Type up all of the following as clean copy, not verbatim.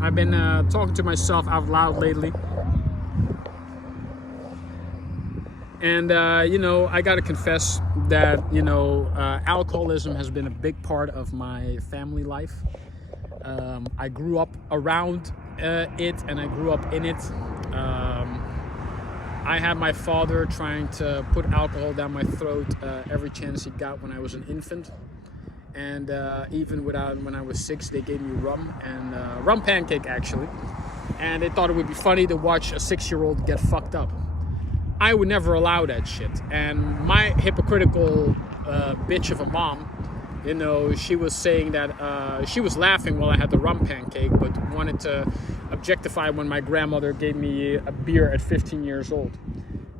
I've been talking to myself out loud lately. And, I got to confess that, alcoholism has been a big part of my family life. I grew up around it and I grew up in it. I had my father trying to put alcohol down my throat every chance he got when I was an infant. And even when I was 6, they gave me rum and rum pancake actually. And they thought it would be funny to watch a 6-year-old get fucked up. I would never allow that shit. And my hypocritical bitch of a mom, she was saying that she was laughing while I had the rum pancake, but wanted to objectify when my grandmother gave me a beer at 15 years old.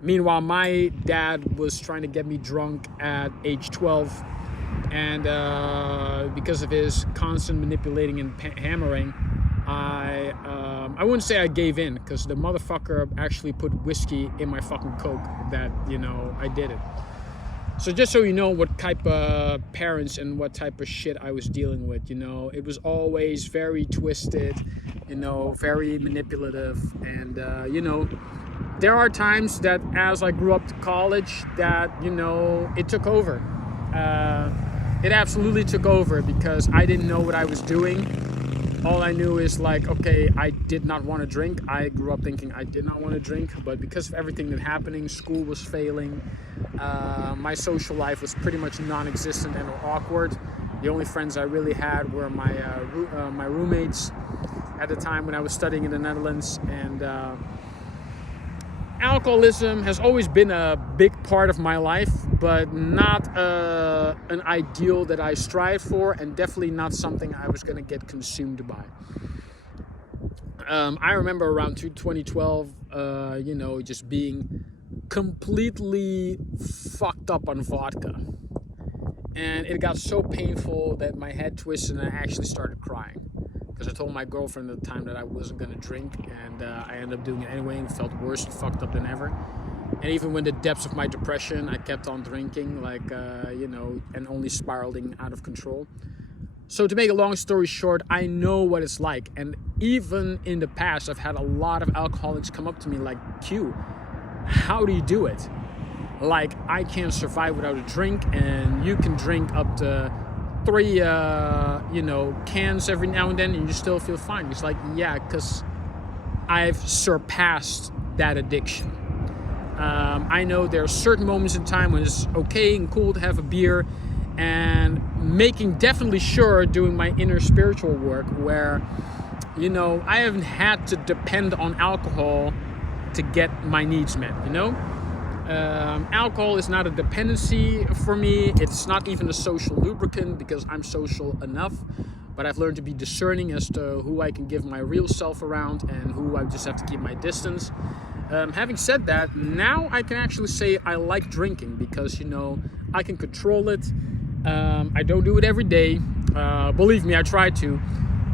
Meanwhile, my dad was trying to get me drunk at age 12. And because of his constant manipulating and hammering, I wouldn't say I gave in, because the motherfucker actually put whiskey in my fucking Coke that, I did it. So just so you know what type of parents and what type of shit I was dealing with, it was always very twisted, very manipulative. And, there are times that as I grew up to college that, it took over. It absolutely took over because I didn't know what I was doing. All I knew is okay, I did not want to drink. I grew up thinking I did not want to drink, but because of everything that happening, school was failing. My social life was pretty much non-existent and awkward. The only friends I really had were my roommates at the time when I was studying in the Netherlands. And alcoholism has always been a big part of my life, but not an ideal that I strive for, and definitely not something I was going to get consumed by. I remember around 2012, just being completely fucked up on vodka. And it got so painful that my head twisted and I actually started crying. Because I told my girlfriend at the time that I wasn't going to drink, and I ended up doing it anyway and felt worse and fucked up than ever. And even when the depths of my depression, I kept on drinking, and only spiraling out of control. So to make a long story short, I know what it's like. And even in the past, I've had a lot of alcoholics come up to me like, Q, how do you do it? I can't survive without a drink, and you can drink up to 3 cans every now and then and you still feel fine. It's yeah, because I've surpassed that addiction. I know there are certain moments in time when it's okay and cool to have a beer, and making definitely sure doing my inner spiritual work where I haven't had to depend on alcohol to get my needs met. Alcohol is not a dependency for me. It's not even a social lubricant because I'm social enough. But I've learned to be discerning as to who I can give my real self around and who I just have to keep my distance. Having said that, now I can actually say I like drinking because, I can control it. I don't do it every day. Believe me, I try to.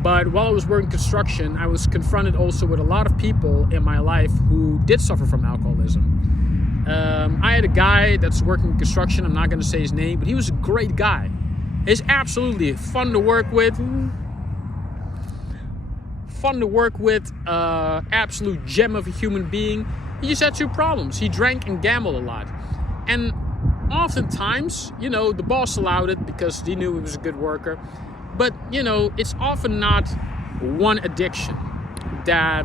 But while I was working construction, I was confronted also with a lot of people in my life who did suffer from alcoholism. I had a guy that's working in construction. I'm not going to say his name, but he was a great guy. He's absolutely fun to work with. Absolute gem of a human being. He just had 2 problems. He drank and gambled a lot. And oftentimes, the boss allowed it because he knew he was a good worker. But, it's often not one addiction that,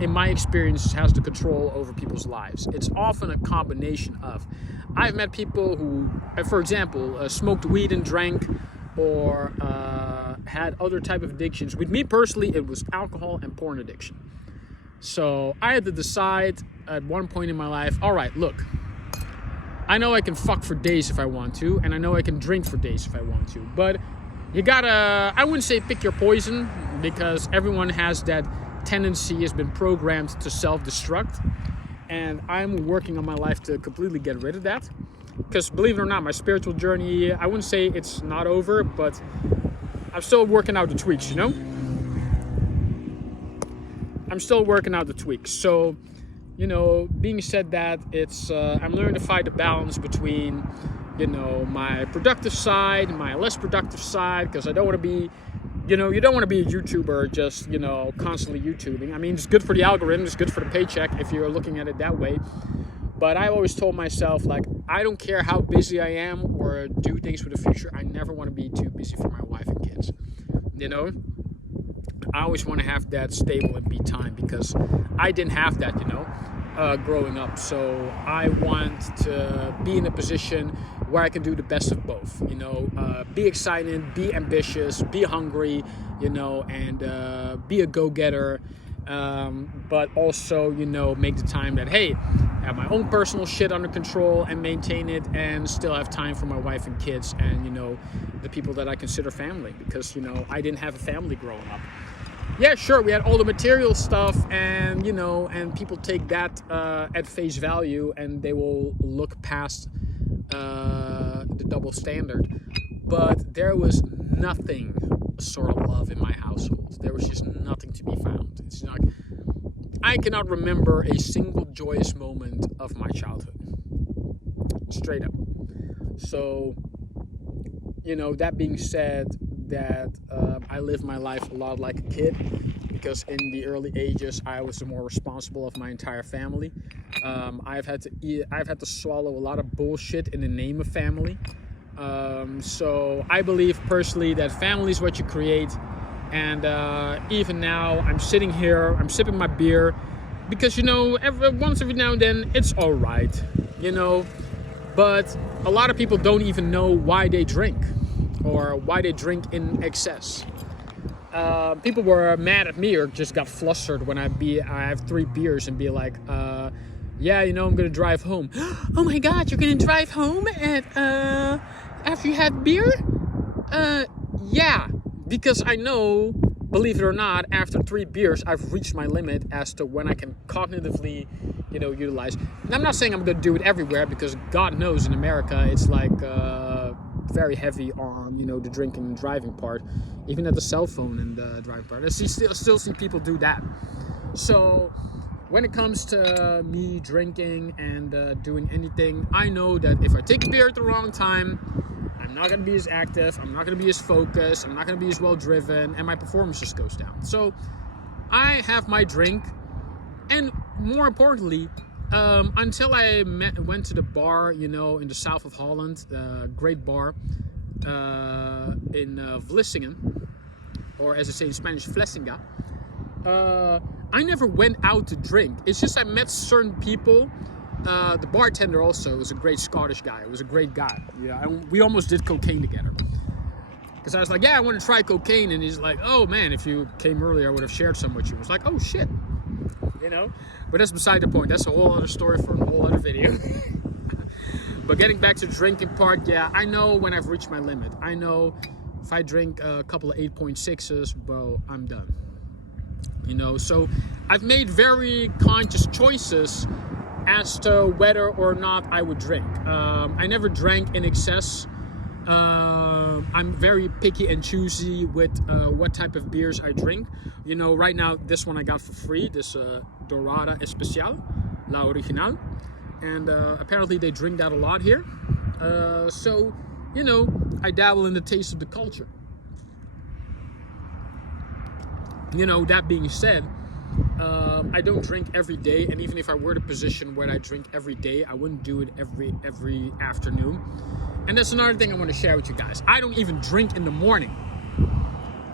in my experience, has the control over people's lives. It's often a combination of. I've met people who, for example, smoked weed and drank, or had other type of addictions. With me personally, it was alcohol and porn addiction. So I had to decide at one point in my life, all right, look, I know I can fuck for days if I want to, and I know I can drink for days if I want to, but you gotta, I wouldn't say pick your poison, because everyone has that tendency, has been programmed to self-destruct, and I'm working on my life to completely get rid of that. Because believe it or not, my spiritual journey, I wouldn't say it's not over, but I'm still working out the tweaks, I'm still working out the tweaks. So, being said that, it's I'm learning to find a balance between, my productive side, my less productive side, because I don't want to be you know, you don't want to be a YouTuber just, you know, constantly YouTubing. I mean, it's good for the algorithm, it's good for the paycheck if you're looking at it that way. But I always told myself, like, I don't care how busy I am or do things for the future. I never want to be too busy for my wife and kids. You know, I always want to have that stable and be time, because I didn't have that, you know, growing up. So I want to be in a position where I can do the best of both, you know, be excited, be ambitious, be hungry, you know, and be a go-getter, but also, you know, make the time that, hey, have my own personal shit under control and maintain it, and still have time for my wife and kids and, you know, the people that I consider family, because, you know, I didn't have a family growing up. Yeah, sure, we had all the material stuff, and, you know, and people take that at face value, and they will look past the double standard. But there was nothing sort of love in my household. There was just nothing to be found. It's not. I cannot remember a single joyous moment of my childhood. Straight up. So, you know, that being said, that I lived my life a lot like a kid, because in the early ages I was the more responsible of my entire family. I've had to swallow a lot of bullshit in the name of family. So I believe personally that family is what you create. And even now, I'm sitting here, I'm sipping my beer, because, you know, once every now and then, it's all right, you know. But a lot of people don't even know why they drink, or why they drink in excess. People were mad at me or just got flustered when I have 3 beers and be like, yeah, you know, I'm gonna drive home. Oh my God, you're gonna drive home after you had beer? Yeah. Because I know, believe it or not, after 3 beers, I've reached my limit as to when I can cognitively, you know, utilize. And I'm not saying I'm going to do it everywhere, because God knows in America it's like very heavy on, you know, the drinking and driving part, even at the cell phone and the driving part. I still see people do that. So when it comes to me drinking and doing anything, I know that if I take a beer at the wrong time, I'm not going to be as active, I'm not going to be as focused, I'm not going to be as well driven, and my performance just goes down. So I have my drink, and more importantly, until I went to the bar, you know, in the south of Holland, great bar in Vlissingen, or as I say in Spanish, Vlessinga. I never went out to drink. It's just I met certain people. The bartender also was a great Scottish guy. It was a great guy. Yeah, and we almost did cocaine together. Because I was like, yeah, I want to try cocaine. And he's like, oh man, if you came earlier, I would have shared some with you. I was like, oh shit. You know? But that's beside the point. That's a whole other story for a whole other video. But getting back to the drinking part, yeah, I know when I've reached my limit. I know if I drink a couple of 8.6s, bro, I'm done. You know, so I've made very conscious choices as to whether or not I would drink. I never drank in excess. I'm very picky and choosy with what type of beers I drink. You know, right now, this one I got for free, this Dorada Especial, La Original. And apparently they drink that a lot here. So, you know, I dabble in the taste of the culture. You know, that being said, I don't drink every day, and even if I were in a position where I drink every day, I wouldn't do it every afternoon. And that's another thing I want to share with you guys. I don't even drink in the morning,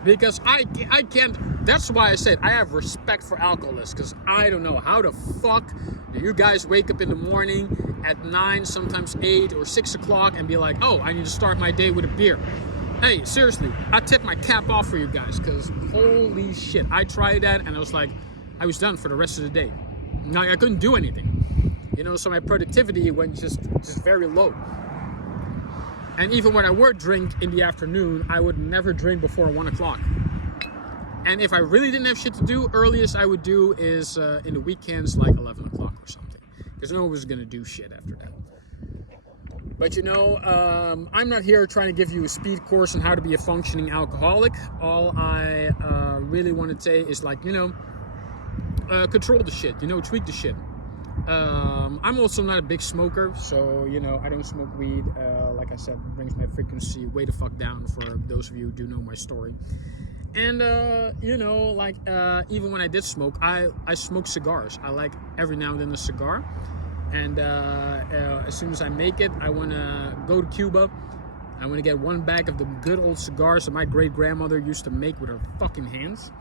because I can't. That's why I said I have respect for alcoholists, because I don't know how the fuck do you guys wake up in the morning at 9, sometimes 8 or 6 o'clock and be like, oh, I need to start my day with a beer. Hey, seriously, I tip my cap off for you guys, because holy shit, I tried that and I was like, I was done for the rest of the day. Now I couldn't do anything, you know, so my productivity went just very low. And even when I would drink in the afternoon, I would never drink before 1 o'clock. And if I really didn't have shit to do, earliest I would do is in the weekends, like 11 o'clock or something, because no one was gonna do shit after that. But you know, I'm not here trying to give you a speed course on how to be a functioning alcoholic. All I really want to say is, like, you know, control the shit, you know, tweak the shit. I'm also not a big smoker, so you know I don't smoke weed. Like I said, it brings my frequency way the fuck down. For those of you who do know my story, and you know, like even when I did smoke, I smoke cigars. I like every now and then a cigar, and as soon as I make it, I want to go to Cuba. I want to get one bag of the good old cigars that my great grandmother used to make with her fucking hands.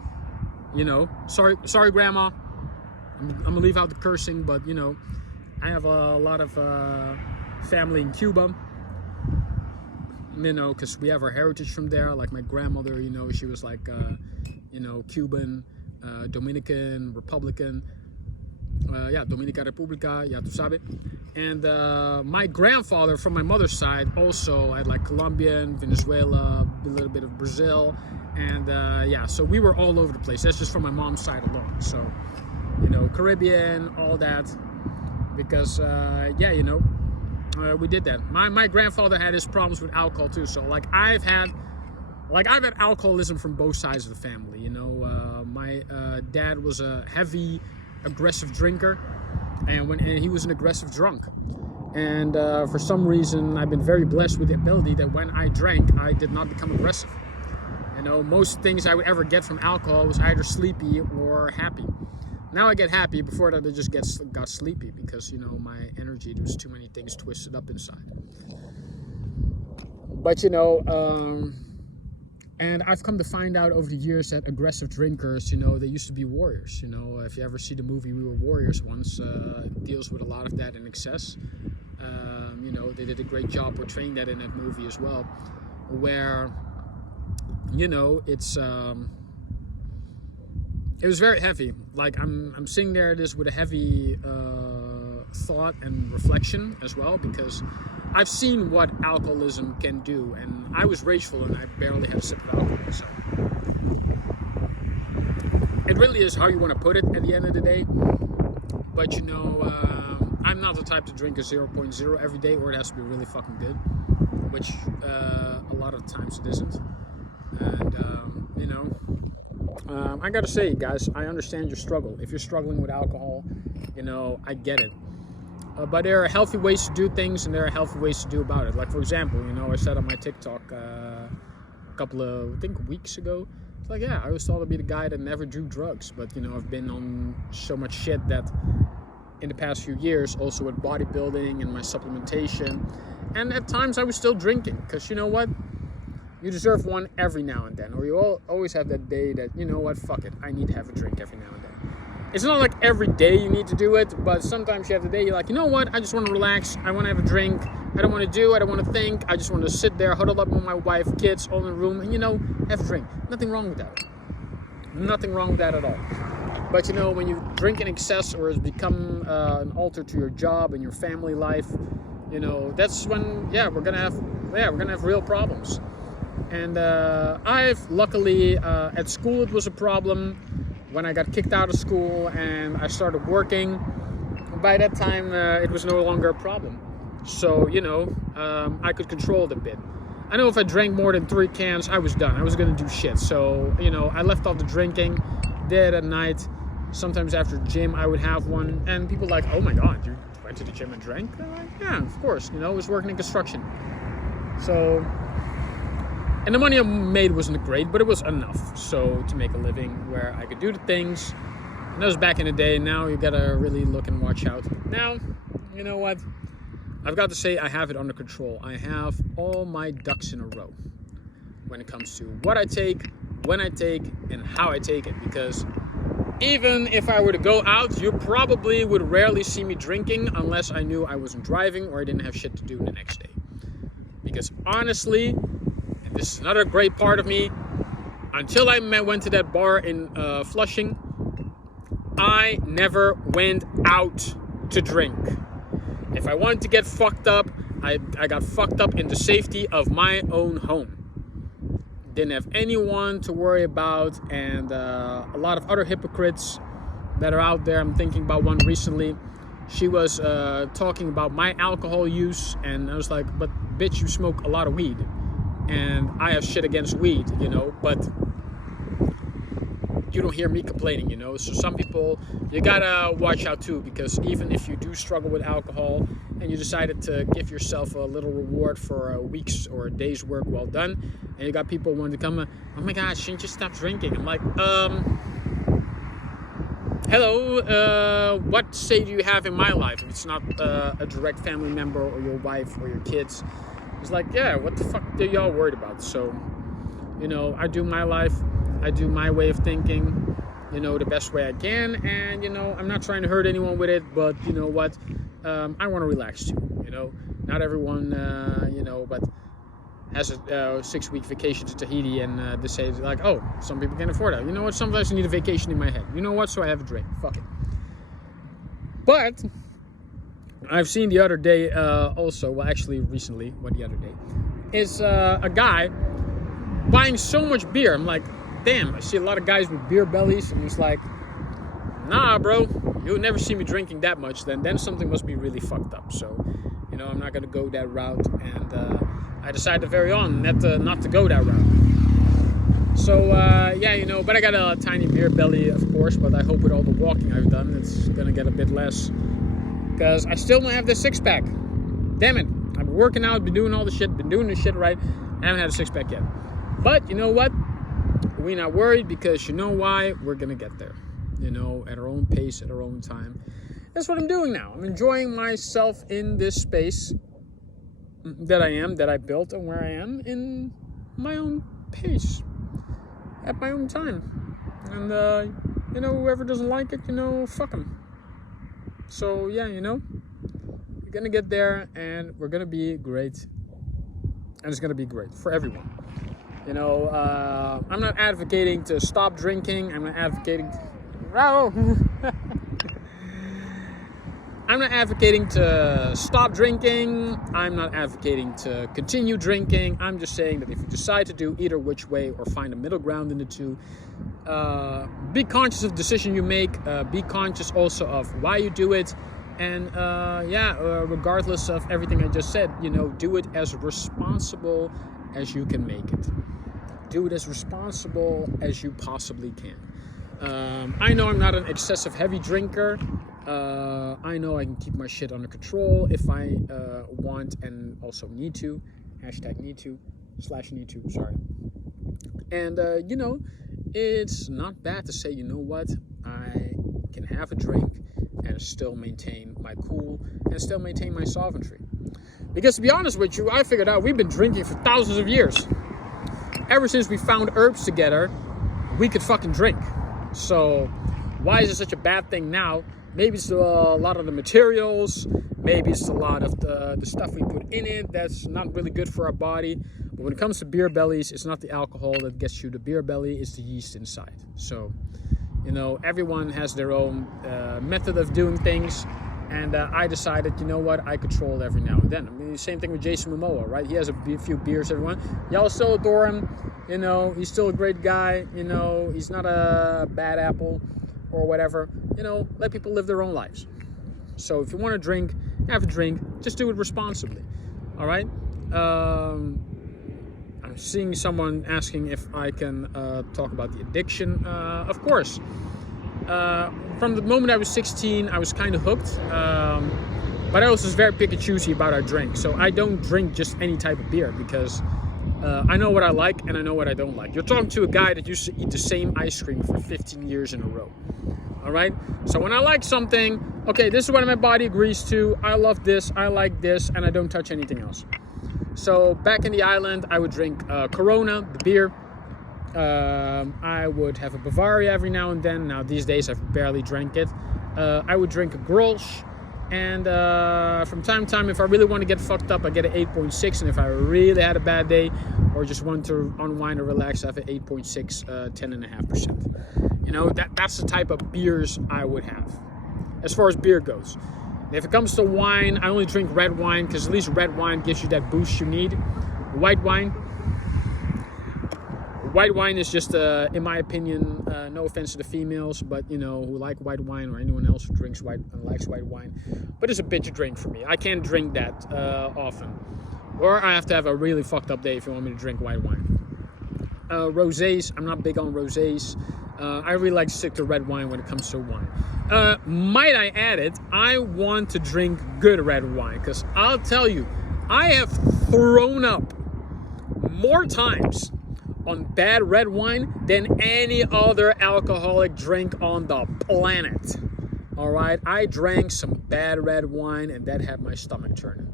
You know, sorry, grandma. I'm gonna leave out the cursing, but you know, I have a lot of family in Cuba. You know, because we have our heritage from there. Like my grandmother, you know, she was like, you know, Cuban, Dominican, Republican. Yeah, Dominica Republica, ya tu sabe. And my grandfather from my mother's side also had like Colombian, Venezuela, a little bit of Brazil. And yeah, so we were all over the place. That's just from my mom's side alone. So, you know, Caribbean, all that. Because, yeah, you know, we did that. My grandfather had his problems with alcohol too. So, like, I've had alcoholism from both sides of the family. You know, my dad was a heavy, aggressive drinker, and he was an aggressive drunk. And for some reason, I've been very blessed with the ability that when I drank, I did not become aggressive. You know, most things I would ever get from alcohol was either sleepy or happy. Now I get happy. Before that, I just got sleepy because, you know, my energy, there was too many things twisted up inside. But, you know, and I've come to find out over the years that aggressive drinkers, you know, they used to be warriors. You know, if you ever see the movie We Were Warriors once, it deals with a lot of that in excess. You know, they did a great job portraying that in that movie as well, where, you know, it was very heavy. Like I'm sitting there this with a heavy thought and reflection as well, because I've seen what alcoholism can do, and I was rageful and I barely had a sip of alcohol. So it really is how you want to put it at the end of the day. But you know, I'm not the type to drink a 0.0 every day, or it has to be really fucking good, which a lot of times it isn't. And you know, I gotta say, guys, I understand your struggle. If you're struggling with alcohol, you know, I get it. But there are healthy ways to do things, and there are healthy ways to do about it. Like, for example, you know, I said on my TikTok a couple of, I think, weeks ago, it's like, yeah, I always thought I'd be the guy that never drew drugs. But, you know, I've been on so much shit that in the past few years, also with bodybuilding and my supplementation, and at times I was still drinking. Because, you know what? You deserve one every now and then. Or you always have that day that, you know what, fuck it, I need to have a drink every now and then. It's not like every day you need to do it, but sometimes you have the day you're like, you know what, I just want to relax, I want to have a drink, I don't want to I don't want to think, I just want to sit there, huddle up with my wife, kids, all in the room, and, you know, have a drink. Nothing wrong with that. Nothing wrong with that at all. But, you know, when you drink in excess, or has become an alter to your job and your family life, you know, that's when, yeah, we're gonna have real problems. And I've luckily, at school it was a problem. When I got kicked out of school and I started working, by that time it was no longer a problem. So, you know, I could control it a bit. I know if I drank more than 3 cans, I was done. I was gonna do shit. So, you know, I left off the drinking, did at night. Sometimes after gym I would have one, and people like, oh my god, you went to the gym and drank? I'm like, yeah, of course, you know, I was working in construction. So, and the money I made wasn't great, but it was enough so to make a living where I could do the things. And that was back in the day. Now you gotta really look and watch out. Now, you know what? I've got to say I have it under control. I have all my ducks in a row when it comes to what I take, when I take, and how I take it. Because even if I were to go out, you probably would rarely see me drinking unless I knew I wasn't driving or I didn't have shit to do the next day. Because honestly, this is another great part of me. Until I went to that bar in Flushing, I never went out to drink. If I wanted to get fucked up, I got fucked up in the safety of my own home. Didn't have anyone to worry about, and a lot of other hypocrites that are out there. I'm thinking about one recently. She was talking about my alcohol use, and I was like, but bitch, you smoke a lot of weed. And I have shit against weed, you know, but you don't hear me complaining, you know. So some people, you gotta watch out too, because even if you do struggle with alcohol and you decided to give yourself a little reward for a week's or a day's work well done, and you got people wanting to come, oh my God, shouldn't you stop drinking? I'm like, hello, what say do you have in my life? If it's not a direct family member or your wife or your kids, it's like, yeah, what the fuck are y'all worried about? So, you know, I do my life, I do my way of thinking, you know, the best way I can, and, you know, I'm not trying to hurt anyone with it, but, you know what, I want to relax too, you know. Not everyone, you know, but has a 6-week vacation to Tahiti, and they say, like, oh, some people can afford that. You know what, sometimes I need a vacation in my head. You know what, so I have a drink. Fuck it. But I've seen the other day also, well, actually recently, the other day, is a guy buying so much beer. I'm like, damn, I see a lot of guys with beer bellies, and it's like, nah, bro, you'll never see me drinking that much. Then something must be really fucked up. So, you know, I'm not gonna go that route, and I decided very on not to go that route. So yeah, you know, but I got a tiny beer belly, of course. But I hope with all the walking I've done, it's gonna get a bit less, because I still don't have the 6-pack. Damn it! I've been working out, been doing all the shit, been doing the shit right. I haven't had a 6-pack yet. But you know what? We're not worried, because you know why? We're gonna get there. You know, at our own pace, at our own time. That's what I'm doing now. I'm enjoying myself in this space that I built, and where I am in my own pace, at my own time. And, you know, whoever doesn't like it, you know, fuck them. So, yeah, you know, we're gonna get there, and we're gonna be great. And it's gonna be great for everyone. You know, I'm not advocating to stop drinking. I'm not advocating I'm not advocating to stop drinking. I'm not advocating to continue drinking. I'm just saying that if you decide to do either which way, or find a middle ground in the two, be conscious of the decision you make. Be conscious also of why you do it. And regardless of everything I just said, you know, do it as responsible as you can make it. Do it as responsible as you possibly can. I know I'm not an excessive heavy drinker. I know I can keep my shit under control if I want, and also need to. #need to, /need to, sorry. And, you know, it's not bad to say, you know what, I can have a drink and still maintain my cool and still maintain my sovereignty. Because to be honest with you, I figured out we've been drinking for thousands of years. Ever since we found herbs together, we could fucking drink. So why is it such a bad thing now? Maybe it's a lot of the materials. Maybe it's a lot of the stuff we put in it that's not really good for our body. But when it comes to beer bellies, it's not the alcohol that gets you the beer belly, it's the yeast inside. So, you know, everyone has their own method of doing things. And I decided, you know what, I control every now and then. I mean, the same thing with Jason Momoa, right? He has a few beers, everyone. Y'all still adore him. You know, he's still a great guy. You know, he's not a bad apple or whatever. You know, let people live their own lives. So if you want to drink, have a drink. Just do it responsibly. All right? I'm seeing someone asking if I can talk about the addiction. Of course. From the moment I was 16, I was kind of hooked. But I also was very picky choosy about our drink. So I don't drink just any type of beer, because I know what I like and I know what I don't like. You're talking to a guy that used to eat the same ice cream for 15 years in a row. All right? So when I like something, okay, this is what my body agrees to. I love this, I like this, and I don't touch anything else. So back in the island, I would drink Corona, the beer. I would have a Bavaria every now and then. Now these days I've barely drank it. I would drink a Grolsch, and from time to time, if I really want to get fucked up, I get an 8.6, and if I really had a bad day or just want to unwind or relax, I have an 8.6, 10.5%. You know, that's the type of beers I would have as far as beer goes. If it comes to wine, I only drink red wine, because at least red wine gives you that boost you need. White wine is just, in my opinion, no offense to the females, but, you know, who like white wine, or anyone else who drinks white and likes white wine. But it's a bitch drink for me. I can't drink that often. Or I have to have a really fucked up day if you want me to drink white wine. Rosés, I'm not big on rosés. I really like to stick to red wine when it comes to wine. Might I add it, I want to drink good red wine, because I'll tell you, I have thrown up more times on bad red wine than any other alcoholic drink on the planet. All right, I drank some bad red wine, and that had my stomach turning.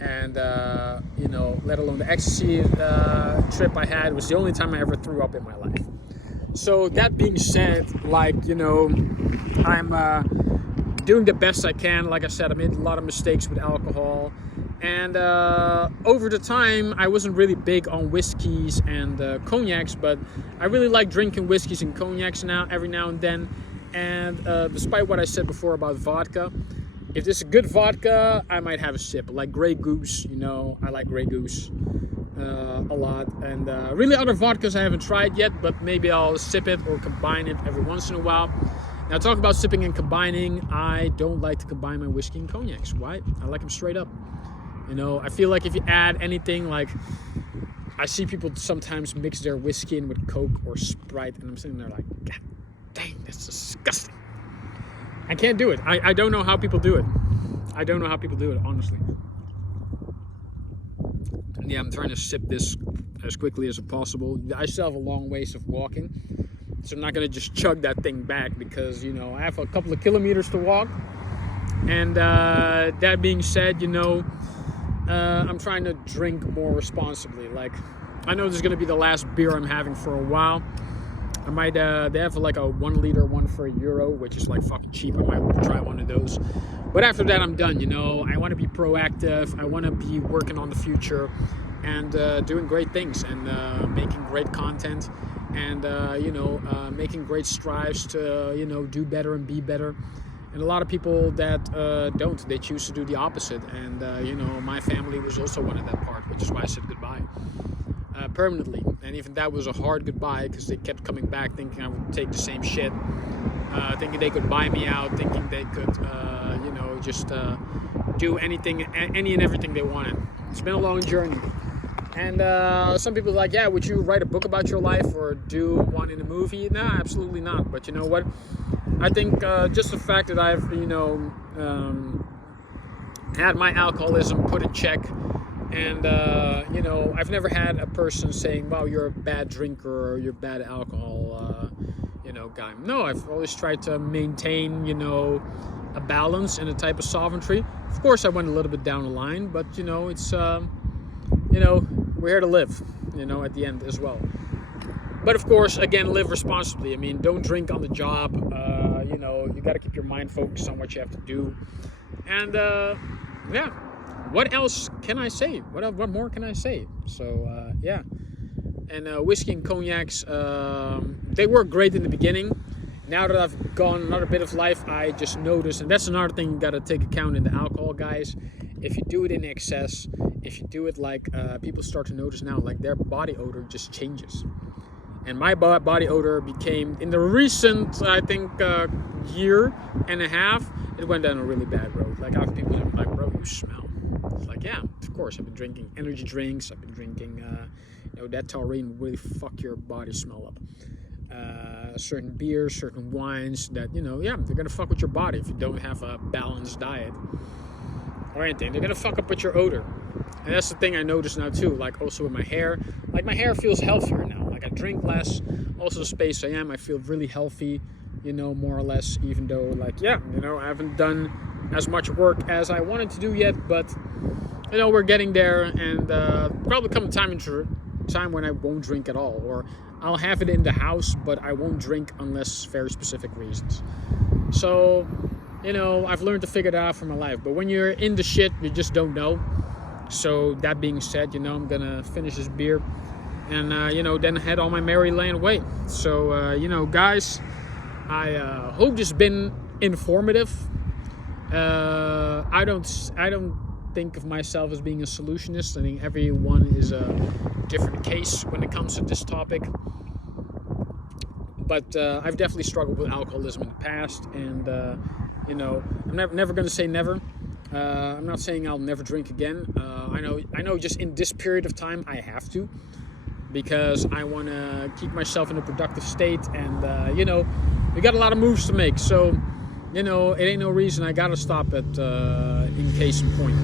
And let alone the ecstasy trip I had, was the only time I ever threw up in my life. So that being said, I'm doing the best I can. Like I said, I made a lot of mistakes with alcohol. And over the time, I wasn't really big on whiskeys and cognacs, but I really like drinking whiskeys and cognacs now, every now and then. And despite what I said before about vodka, if this is good vodka, I might have a sip. Like Grey Goose, I like Grey Goose a lot. And really other vodkas I haven't tried yet, but maybe I'll sip it or combine it every once in a while. Now, talk about sipping and combining. I don't like to combine my whiskey and cognacs. Why? I like them straight up. I feel like if you add anything, like I see people sometimes mix their whiskey in with Coke or Sprite, and I'm sitting there like, God dang, that's disgusting. I can't do it. I don't know how people do it. I don't know how people do it, honestly. Yeah, I'm trying to sip this as quickly as possible. I still have a long ways of walking, so I'm not going to just chug that thing back, because, I have a couple of kilometers to walk. And that being said, I'm trying to drink more responsibly. Like, I know this is going to be the last beer I'm having for a while. I might, they have like a 1 liter one for €1, which is like fucking cheap. I might try one of those. But after that, I'm done, I want to be proactive. I want to be working on the future and doing great things and making great content and, making great strives to, do better and be better. And a lot of people that don't, they choose to do the opposite. And, my family was also one of that part, which is why I said goodbye. Permanently, and even that was a hard goodbye, because they kept coming back thinking I would take the same shit, thinking they could buy me out, thinking they could just do any and everything they wanted. It's been a long journey, and some people are like, yeah, would you write a book about your life or do one in a movie? No, absolutely not. But you know what, I think just the fact that I've had my alcoholism put in check. And, I've never had a person saying, wow, you're a bad drinker or you're a bad alcohol, guy. No, I've always tried to maintain, a balance and a type of sovereignty. Of course, I went a little bit down the line, but, it's, we're here to live, at the end as well. But, of course, again, live responsibly. I mean, don't drink on the job. You got to keep your mind focused on what you have to do. And, yeah. What else can I say? What more can I say? So, yeah. And whiskey and cognacs, they were great in the beginning. Now that I've gone another bit of life, I just noticed, and that's another thing you got to take account in the alcohol, guys. If you do it in excess, if you do it like people start to notice now, like their body odor just changes. And my body odor became, in the recent, I think, year and a half, it went down a really bad road. Like, after people are like, bro, you smell. It's like, yeah, of course. I've been drinking energy drinks. I've been drinking, that taurine will really fuck your body smell up. Certain beers, certain wines that, they're going to fuck with your body if you don't have a balanced diet or anything. They're going to fuck up with your odor. And that's the thing I notice now too, like also with my hair. Like, my hair feels healthier now. Like, I drink less. Also, the space I am, I feel really healthy, more or less, even though, like, yeah, I haven't done as much work as I wanted to do yet, but we're getting there, and probably come a time when I won't drink at all, or I'll have it in the house, but I won't drink unless very specific reasons. So, I've learned to figure that out for my life. But when you're in the shit, you just don't know. So that being said, I'm gonna finish this beer, and then head on my merry land way. So guys, I hope this has been informative. I don't think of myself as being a solutionist. I think everyone is a different case when it comes to this topic. But I've definitely struggled with alcoholism in the past, and I'm never going to say never. I'm not saying I'll never drink again. I know just in this period of time I have to. because I want to keep myself in a productive state, and you know, we got a lot of moves to make, so you know, it ain't no reason I gotta stop at in case in point.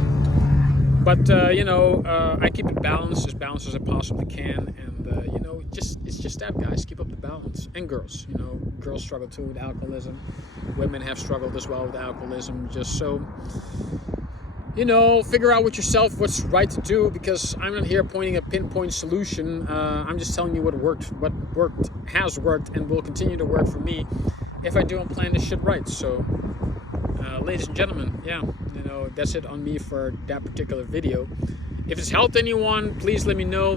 But you know, I keep it balanced as I possibly can, and you know, it's just that, guys, keep up the balance. And girls, you know, girls struggle too with alcoholism. Women have struggled as well with alcoholism. Just so, you know, figure out with yourself what's right to do, because I'm not here pointing a pinpoint solution. I'm just telling you what has worked, and will continue to work for me if I do and plan this shit right. So, ladies and gentlemen, yeah, you know, that's it on me for that particular video. If it's helped anyone, please let me know.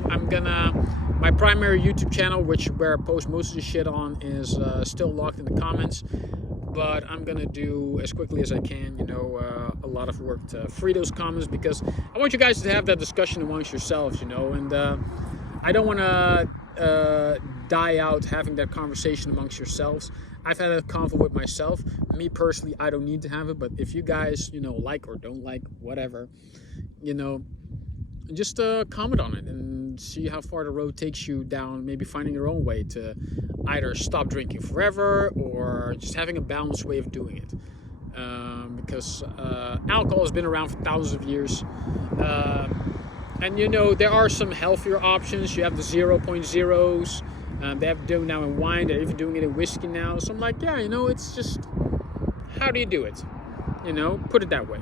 My primary YouTube channel, where I post most of the shit on, is still locked in the comments. But I'm gonna do as quickly as I can, you know, a lot of work to free those comments, because I want you guys to have that discussion amongst yourselves, you know, and I don't want to die out having that conversation amongst yourselves. I've had a convo with myself. Me personally, I don't need to have it, but if you guys, you know, like or don't like, whatever, you know, just comment on it and see how far the road takes you down, maybe finding your own way to either stop drinking forever or just having a balanced way of doing it. Because alcohol has been around for thousands of years. And you know, there are some healthier options. You have the 0.0s. They have doing now in wine. They're even doing it in whiskey now. So I'm like, yeah, you know, it's just, how do you do it? You know, put it that way.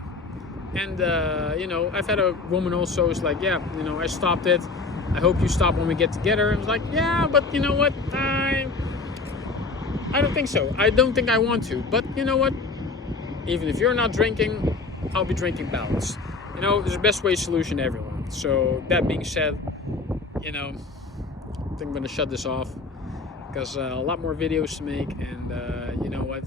And, you know, I've had a woman also who's like, yeah, you know, I stopped it. I hope you stop when we get together. I was like, yeah, but you know what? I don't think so. I don't think I want to. But you know what? Even if you're not drinking, I'll be drinking balanced. You know, there's a best way solution to everyone. So that being said, you know, I think I'm going to shut this off, because a lot more videos to make, and you know what?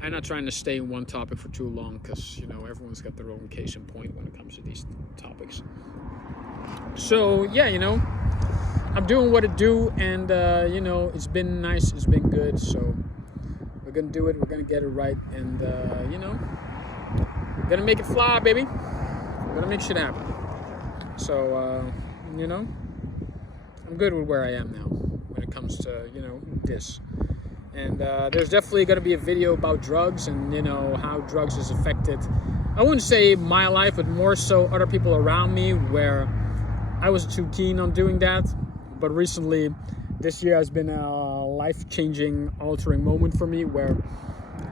I'm not trying to stay in one topic for too long, because, you know, everyone's got their own case in point when it comes to these topics. So, yeah, you know, I'm doing what I do, and, you know, it's been nice, it's been good, so we're going to do it, we're going to get it right, and, you know, we're going to make it fly, baby. We're going to make shit happen. So, you know, I'm good with where I am now when it comes to, you know, this. And there's definitely going to be a video about drugs and, you know, how drugs has affected, I wouldn't say my life, but more so other people around me, where I wasn't too keen on doing that. But recently, this year has been a life-changing, altering moment for me, where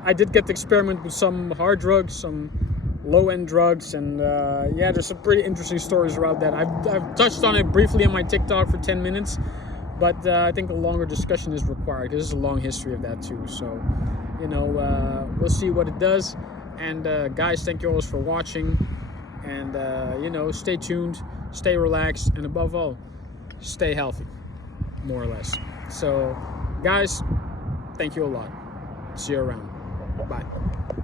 I did get to experiment with some hard drugs, some low-end drugs, and yeah, there's some pretty interesting stories around that. I've touched on it briefly on my TikTok for 10 minutes. But I think a longer discussion is required, because there's a long history of that too. So, you know, we'll see what it does. And guys, thank you all for watching. And, you know, stay tuned, stay relaxed, and above all, stay healthy, more or less. So, guys, thank you a lot. See you around. Bye.